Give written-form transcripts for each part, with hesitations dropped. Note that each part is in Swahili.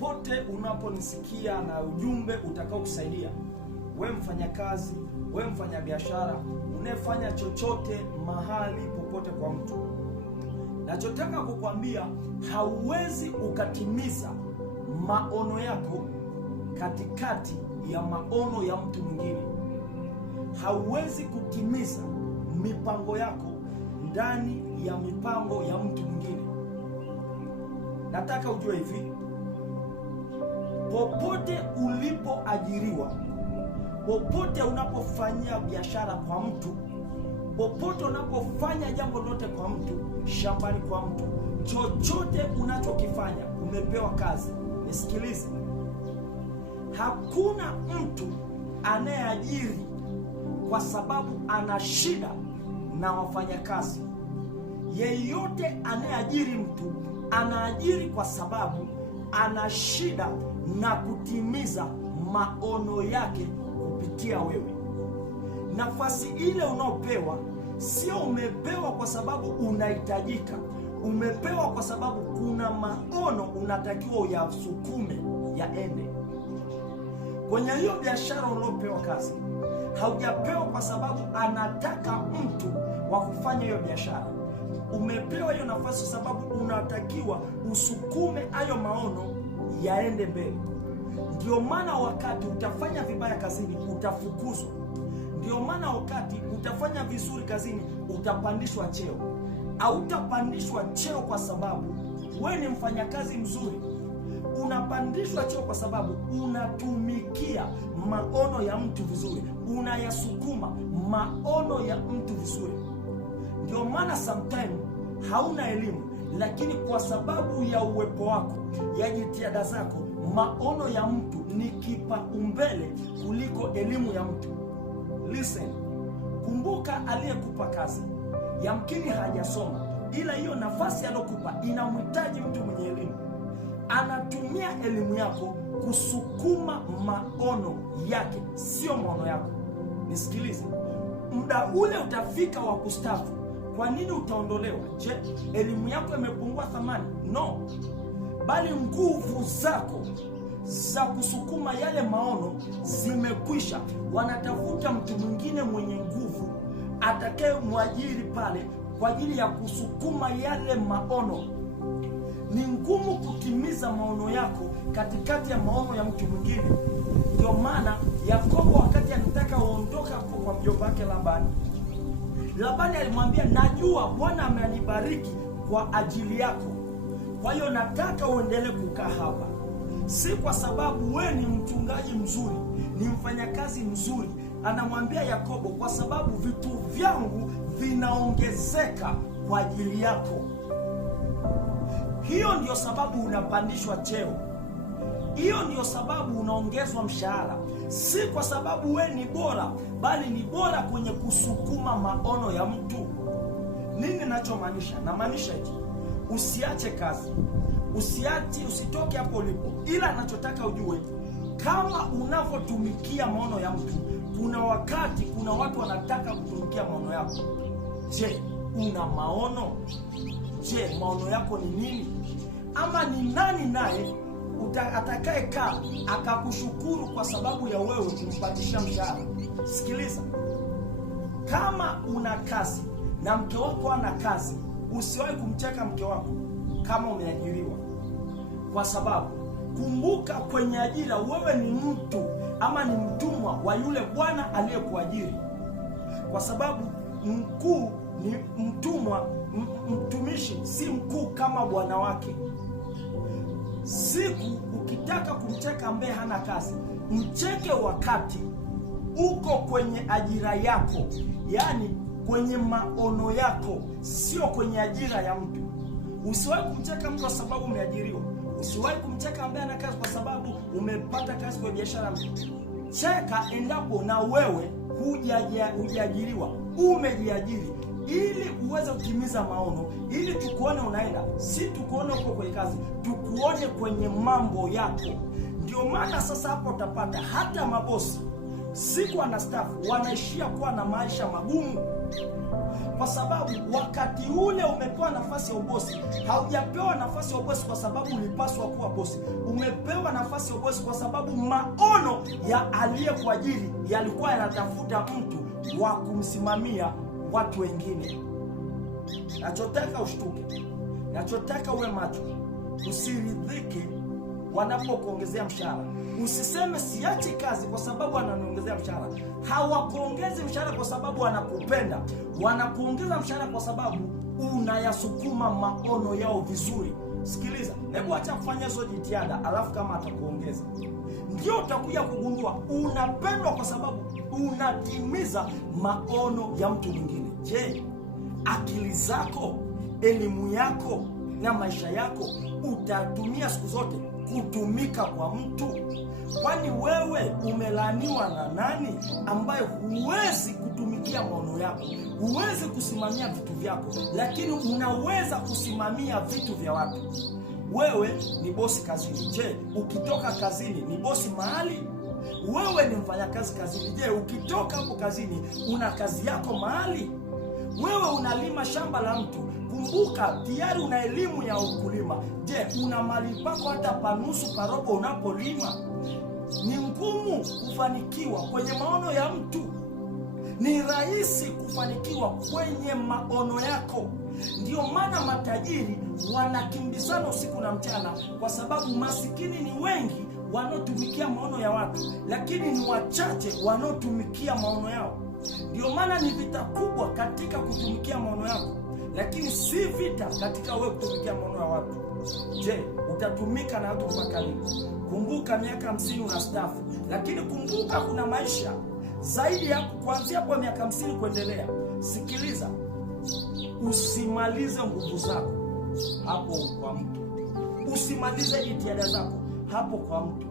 popote unaponisikia na ujumbe utakao kusaidia we mfanyakazi, we mfanyabiashara, unayefanya chochote mahali popote kwa mtu, nachotaka kukwambia, hauwezi ukatimiza maono yako katikati ya maono ya mtu mwingine. Hauwezi kutimiza mipango yako ndani ya mipango ya mtu mwingine. Nataka ujue hivi, popote ulipoajiriwa, popote unapofanyia biashara kwa mtu, popote unapofanya jambo lote kwa mtu, shambani kwa mtu, chochote unachokifanya, umepewa kazi. Nisikilize, hakuna mtu anayeajiri kwa sababu ana shida na wafanyakazi. Yeyote anayeajiri mtu anaajiri kwa sababu ana shida na kutimiza maono yake kupitia wewe. Nafasi ile unaopewa sio umepewa kwa sababu unahitajika, umepewa kwa sababu kuna maono unatakiwa uyasukume yaende. Kwenye hiyo biashara unaopewa kazi, haujapewa kwa sababu anataka mtu wa kufanya hiyo biashara. Umepewa hiyo nafasi sababu unatakiwa usukume hayo maono yaende mbele. Ndio maana wakati utafanya vibaya kazini utafukuzwa. Ndio maana wakati utafanya vizuri kazini utapandishwa cheo. Hautapandishwa cheo kwa sababu wewe ni mfanyakazi mzuri. Unapandishwa cheo kwa sababu unatumikia maono ya mtu vizuri, unayasukuma maono ya mtu vizuri. Ndio maana sometimes hauna elimu, lakini kwa sababu ya uwepo wako, ya jitihada zako, maono ya mtu ni kipaumbele kuliko elimu ya mtu. Listen, kumbuka aliyekupa kazi yamkini hajasoma, ila hiyo nafasi alokupa inamhitaji mtu mwenye elimu. Anatumia elimu yako kusukuma maono yake, sio maono yako. Nisikilize, muda ule utafika wa kustaafu. Kwa nini utaondolewa? Je, elimu yako imepungua thamani? No, bali nguvu zako za kusukuma yale maono zimekwisha. Wanatafuta mtu mwingine mwenye nguvu atakaye mwajiri pale kwa ajili ya kusukuma yale maono. Ni ngumu kutimiza maono yako katikati ya maono ya mtu mwingine. Ndio maana Yakobo wakati anataka kuondoka kwa mjomba wake Labani alimwambia, najua Bwana amenibariki kwa ajili yako, kwa hiyo nataka uendelee kukaa hapa. Si kwa sababu we ni mchungaji mzuri, ni mfanyakazi mzuri. Anamwambia Yakobo, kwa sababu vitu vyangu vinaongezeka kwa ajili yako. Hiyo ndiyo sababu unapandishwa cheo. Hiyo ndiyo sababu unaongezwa mshahara. Si kwa sababu we ni bora, bali ni bora kwenye kusukuma maono ya mtu. Nini nachomaanisha? Namaanisha hivi, usiache kazi, usitoke hapo ulipo, ila nachotaka ujue, kama unavyotumikia maono ya mtu, kuna wakati kuna watu wanataka kutumikia maono yako. Je, una maono? Je, maono yako ni nini? Ama ni nani naye atakaye kaa akakushukuru kwa sababu ya wewe kumpandisha mshahara? Sikiliza, kama una kazi na mke wako ana kazi, usiwahi kumcheka mke wako kama umeajiriwa, kwa sababu kumbuka, kwenye ajira wewe ni mtu ama ni mtumwa wa yule bwana aliyekuajiri. Kwa sababu mkuu ni mtumwa, mtumishi si mkuu kama bwana wake. Siku ukitaka kumcheka ambaye hana kazi, mcheke wakati uko kwenye ajira yako, yani kwenye maono yako, sio kwenye ajira ya mtu. Usiwahi kumcheka mtu kwa sababu umeajiriwa. Usiwahi kumcheka ambaye ana kazi kwa sababu umepata kazi kwa biashara. Cheka endapo na wewe hujaajiriwa, umejiajiri, ili uweze kutimiza maono, ili tukuone unaenda, si tukuone uko kwenye kazi, tukuone kwenye mambo yako. Ndio maana sasa hapo utapata hata mabosi siku wanastaafu wanaishia kuwa na maisha magumu. Kwa sababu wakati ule umepewa nafasi ya ubosi, haujapewa nafasi ya ubosi kwa sababu ulipaswa kuwa bosi. Umepewa nafasi ya ubosi kwa sababu maono ya aliyekuajiri yalikuwa yanatafuta mtu wa kumsimamia watu wengine. Nachotaka ushtuke, nachotaka uwe macho, usiridhike wanapokuongezea mshahara. Usiseme siachi kazi kwa sababu ananiongezea mshahara. Hawakuongezi mshahara kwa sababu wanakupenda, wanakuongeza mshahara kwa sababu unayasukuma maono yao vizuri. Sikiliza, hebu acha kufanya hizo jitihada, alafu kama atakuongeza ndio utakuja kugundua unapendwa kwa sababu unatimiza maono ya mtu mwingine. Je, akili zako, elimu yako na maisha yako utatumia siku zote kutumika kwa mtu? Kwani wewe umelaaniwa na nani ambaye huwezi kutumikia maono yako, huwezi kusimamia vitu vyako, lakini unaweza kusimamia vitu vya watu? Wewe ni bosi kazini. Je, ukitoka kazini ni bosi mahali? Wewe ni mfanyakazi kazini. Je, ukitoka hapo kazini una kazi yako mahali? Wewe unalima shamba la mtu, kumbuka tayari una elimu ya ukulima. Je, una mali pako hata panusu parobo unapolima? Ni ngumu kufanikiwa kwenye maono ya mtu, ni rahisi kufanikiwa kwenye maono yako. Ndio maana matajiri wanakimbizana usiku na mchana, kwa sababu masikini ni wengi wanaotumikia maono ya watu, lakini ni wachache wanaotumikia maono yao. Ndio maana ni vita kubwa katika kutumikia maono yako, lakini si vita katika wewe kutumikia maono ya watu. Je, utatumika na watu mpaka lini? Kumbuka miaka 50 unastaafu, lakini kumbuka kuna maisha zaidi ya kuanzia hapo miaka 50 kuendelea. Sikiliza, usimalize nguvu zako hapo kwa mtu, usimalize jitihada zako hapo kwa mtu,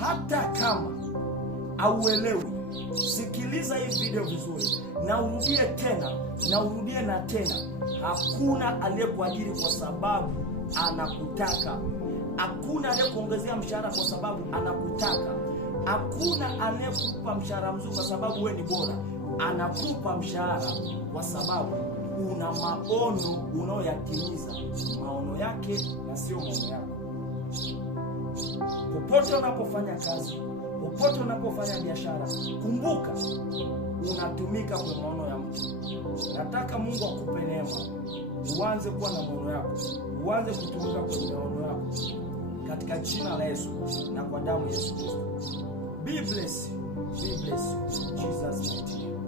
hata kama auelewi. Sikiliza hii video vizuri na urudie tena na urudie na tena. Hakuna aliyekuajiri kwa sababu anakutaka. Hakuna aliyekuongezea mshahara kwa sababu anakutaka. Hakuna anayekupa mshahara mzuri kwa sababu wewe ni bora. Anakupa mshahara kwa sababu una maono unaoyatimiza, maono yake na sio maono yako. Popote unapofanya kazi, popote unapofanya biashara, kumbuka unatumika kwa maono ya mtu. Nataka Mungu akupe neema, uanze kuwa na maono yako, uanze kutumika kwa maono yako, katika jina la Yesu na kwa damu ya Yesu Kristo. Be blessed. Be blessed. Jesus mighty name.